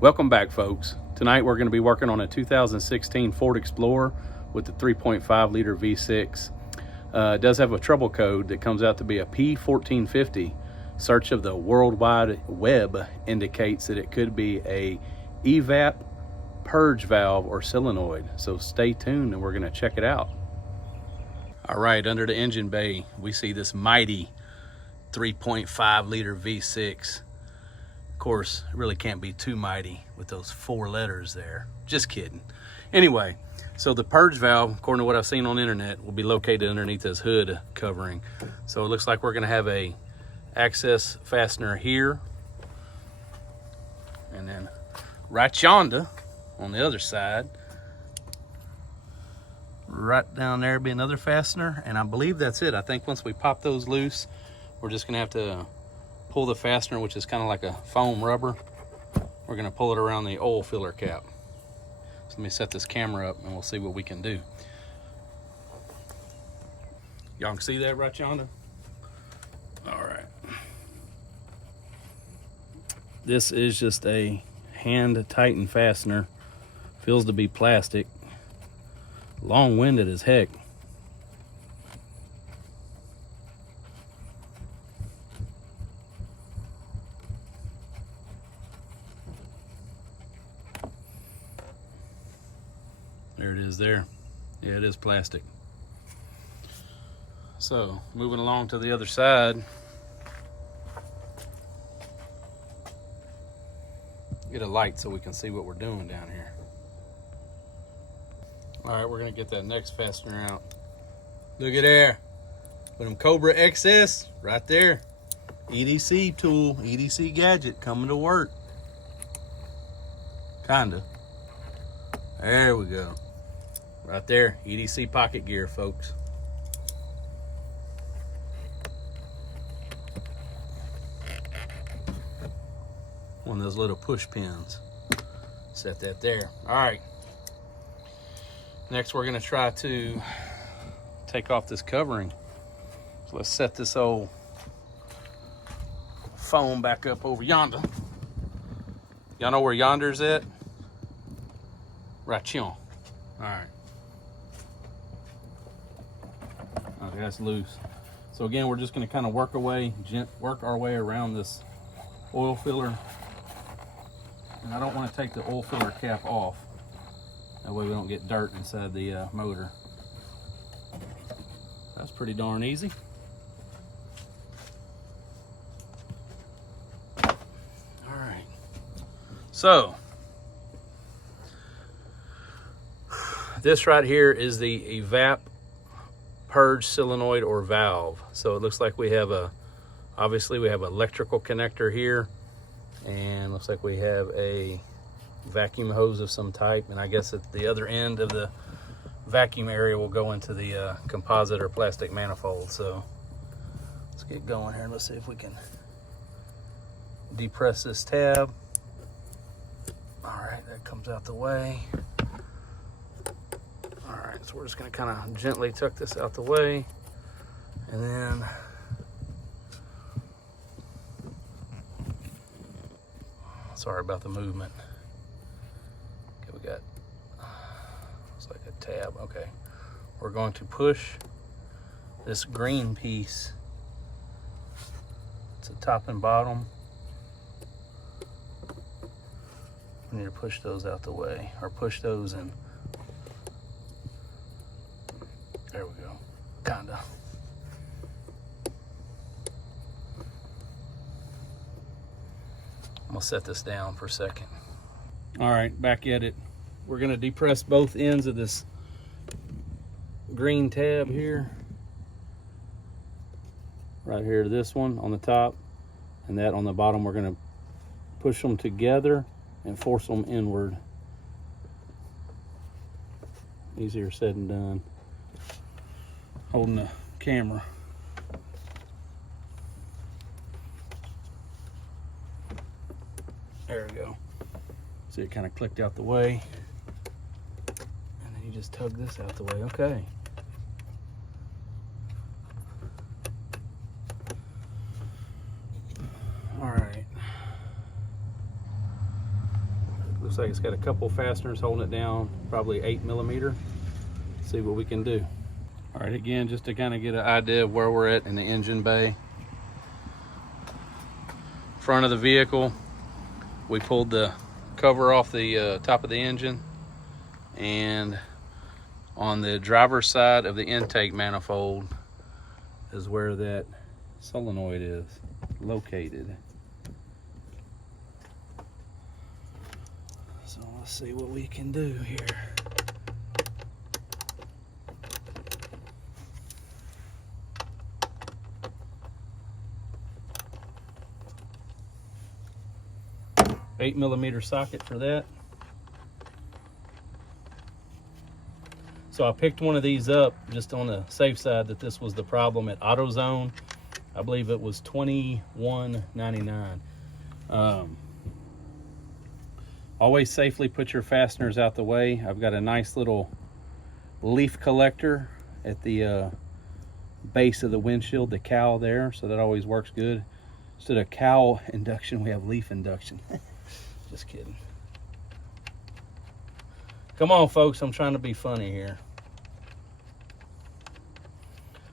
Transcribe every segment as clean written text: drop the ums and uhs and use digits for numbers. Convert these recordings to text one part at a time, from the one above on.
Welcome back, folks. Tonight we're going to be working on a 2016 Ford Explorer with the 3.5 liter V6. It does have a trouble code that comes out to be a P1450. Search of the World Wide Web indicates that it could be a Evap, Purge valve, or Solenoid. So stay tuned and we're going to check it out. All right, under the engine bay, we see this mighty 3.5 liter V6. Of course, it really can't be too mighty with those 4 letters there. Just kidding. Anyway, so the purge valve, according to what I've seen on the internet, will be located underneath this hood covering. So it looks like we're going to have a access fastener here, and then right yonder on the other side, right down there, be another fastener, and I believe that's it. I think once we pop those loose, we're just going to have to pull the fastener, which is kind of like a foam rubber. We're going to pull it around the oil filler cap. So let me set this camera up and we'll see what we can do. Y'all can see that right yonder? All right. This is just a hand tightened fastener. Feels to be plastic. Long-winded as heck. There it is there. Yeah, it is plastic. So, moving along to the other side. Get a light so we can see what we're doing down here. All right, we're gonna get that next fastener out. Look at there. With them Cobra XS right there. EDC tool, EDC gadget coming to work. Kinda. There we go. Right there, EDC pocket gear, folks. One of those little push pins. Set that there. All right. Next, we're gonna try to take off this covering. So let's set this old foam back up over yonder. Y'all know where yonder's at? Right here. All right. Okay, that's loose. So again, we're just going to kind of work our way around this oil filler. And I don't want to take the oil filler cap off. That way we don't get dirt inside the motor. That's pretty darn easy. All right. So this right here is the Evap Purge solenoid or valve. So it looks like we have obviously we have an electrical connector here, and looks like we have a vacuum hose of some type, and I guess at the other end of the vacuum area will go into the composite or plastic manifold. So let's get going here and let's see if we can depress this tab. All right, that comes out the way. Alright, so we're just going to kind of gently tuck this out the way, and then sorry about the movement. Okay, we got it's like a tab. Okay, we're going to push this green piece to top and bottom. We need to push those out the way, or push those in. There we go, kinda. I'm gonna set this down for a second. All right, back at it. We're gonna depress both ends of this green tab here. Right here to this one on the top, and that on the bottom. We're gonna push them together and force them inward. Easier said than done. Holding the camera. There we go. See, it kind of clicked out the way. And then you just tug this out the way. Okay. All right. Looks like it's got a couple fasteners holding it down, probably 8mm. See what we can do. All right, again, just to kind of get an idea of where we're at in the engine bay. Front of the vehicle, we pulled the cover off the top of the engine, and on the driver's side of the intake manifold is where that solenoid is located. So let's see what we can do here. $8mm socket for that. So I picked one of these up just on the safe side that this was the problem at AutoZone. I believe it was $21.99. Always safely put your fasteners out the way. I've got a nice little leaf collector at the base of the windshield, the cowl there, so that always works good. Instead of cowl induction, we have leaf induction. Just kidding. Come on, folks, I'm trying to be funny here.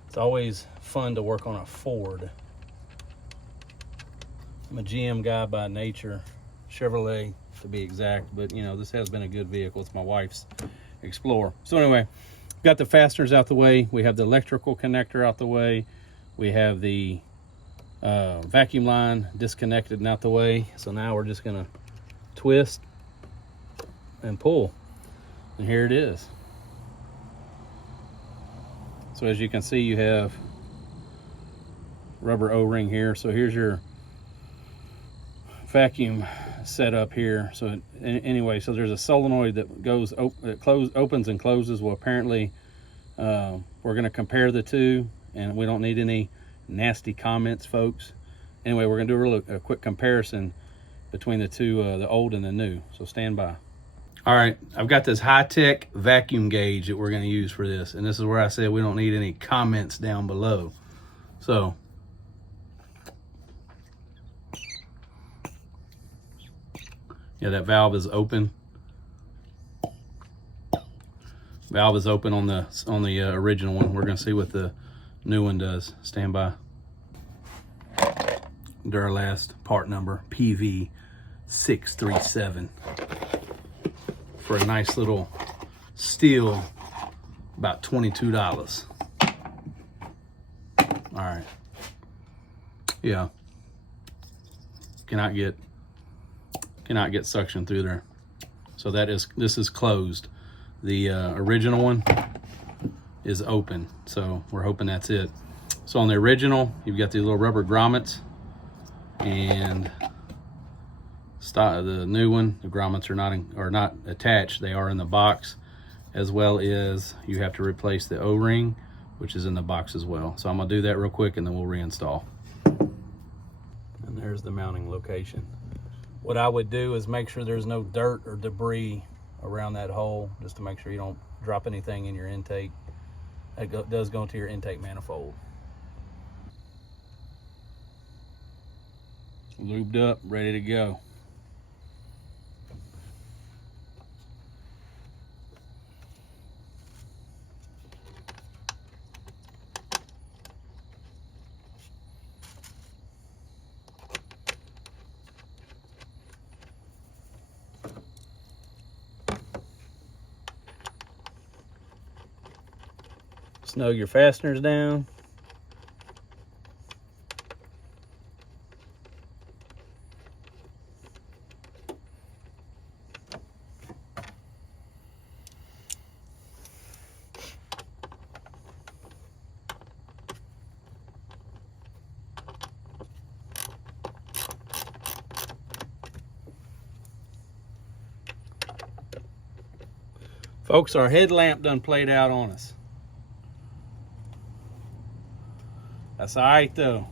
It's always fun to work on a Ford. I'm a GM guy by nature, Chevrolet to be exact, but you know, this has been a good vehicle. It's my wife's Explorer. So anyway, got the fasteners out the way. We have the electrical connector out the way. We have the vacuum line disconnected and out the way. So now we're just gonna twist and pull, and here it is. So as you can see, you have rubber O-ring here. So here's your vacuum setup here. So anyway, so there's a solenoid that goes opens and closes. Well, apparently we're going to compare the two, and we don't need any nasty comments, folks. Anyway, we're going to do a quick comparison between the two, the old and the new. So stand by. All right, I've got this high-tech vacuum gauge that we're going to use for this, and this is where I said we don't need any comments down below. So yeah, that valve is open. Valve is open on the original one. We're going to see what the new one does. Stand by. Duralast part number PV637 for a nice little steel, about $22. All right. Yeah. Cannot get suction through there. So this is closed. The original one is open. So we're hoping that's it. So on the original, you've got these little rubber grommets, and the new one, the grommets are not attached. They are in the box, as well as you have to replace the O-ring, which is in the box as well. So I'm gonna do that real quick, and then we'll reinstall. And there's the mounting location. What I would do is make sure there's no dirt or debris around that hole, just to make sure you don't drop anything in your intake. It does go into your intake manifold. Lubed up, ready to go. Snug your fasteners down. Folks, our headlamp done played out on us. That's all right though.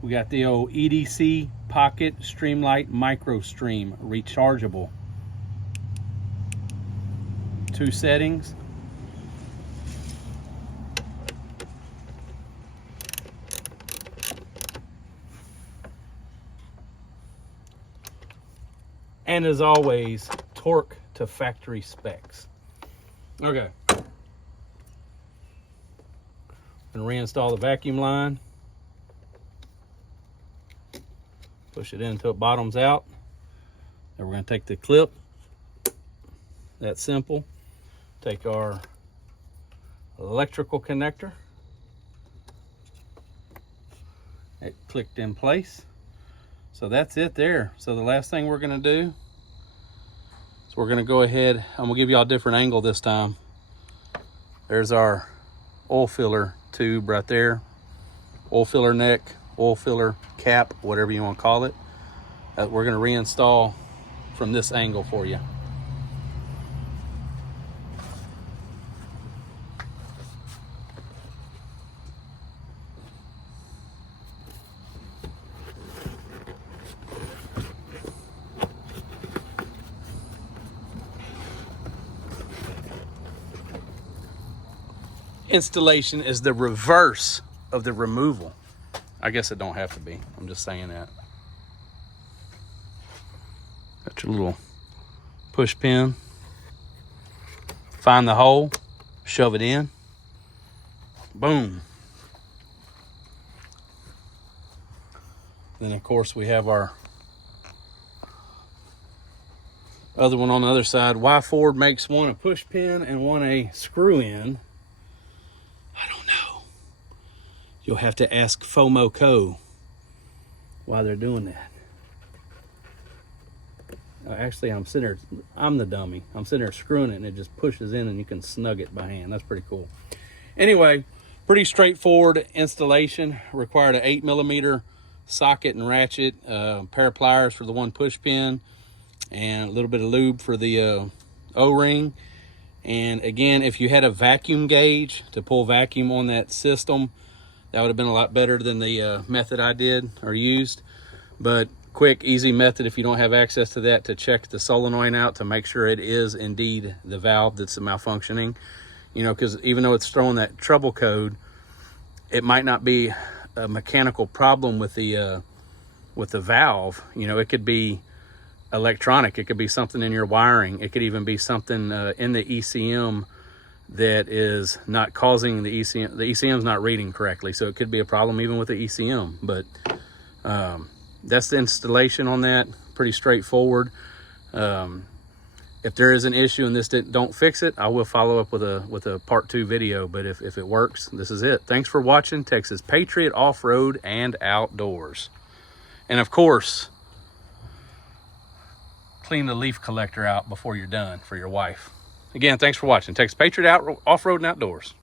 We got the old EDC Pocket Streamlight Micro Stream rechargeable. 2 settings. And as always, torque to factory specs. Okay. And reinstall the vacuum line. Push it in until it bottoms out. Then we're going to take the clip. That's simple. Take our electrical connector. It clicked in place. So that's it there. So the last thing we're going to do is we're going to go ahead. I'm going to give y'all a different angle this time. There's our oil filler tube right there. Oil filler neck, oil filler cap, whatever you want to call it. We're going to reinstall from this angle for you. Installation is the reverse of the removal. I guess it don't have to be. I'm just saying that. Got your little push pin. Find the hole, shove it in. Boom. Then of course we have our other one on the other side. Why Ford makes one a push pin and one a screw in, I don't know. You'll have to ask FOMO Co. why they're doing that. Actually, I'm sitting there, I'm the dummy. I'm sitting there screwing it and it just pushes in and you can snug it by hand. That's pretty cool. Anyway, pretty straightforward installation. Required an 8mm socket and ratchet, pair of pliers for the one push pin, and a little bit of lube for the O-ring. And again, if you had a vacuum gauge to pull vacuum on that system, that would have been a lot better than the method I did or used. But quick, easy method if you don't have access to that, to check the solenoid out to make sure it is indeed the valve that's malfunctioning. You know, because even though it's throwing that trouble code, it might not be a mechanical problem with the valve. You know, it could be electronic. It could be something in your wiring. It could even be something in the ECM that is not causing the ECM. The ECM's not reading correctly, so it could be a problem even with the ECM. But that's the installation on that. Pretty straightforward. If there is an issue and this don't fix it, I will follow up with a part 2 video. But if it works, this is it. Thanks for watching Texas Patriot Off-Road and Outdoors. And of course, clean the leaf collector out before you're done for your wife. Again, thanks for watching Texas Patriot Off-Road and Outdoors.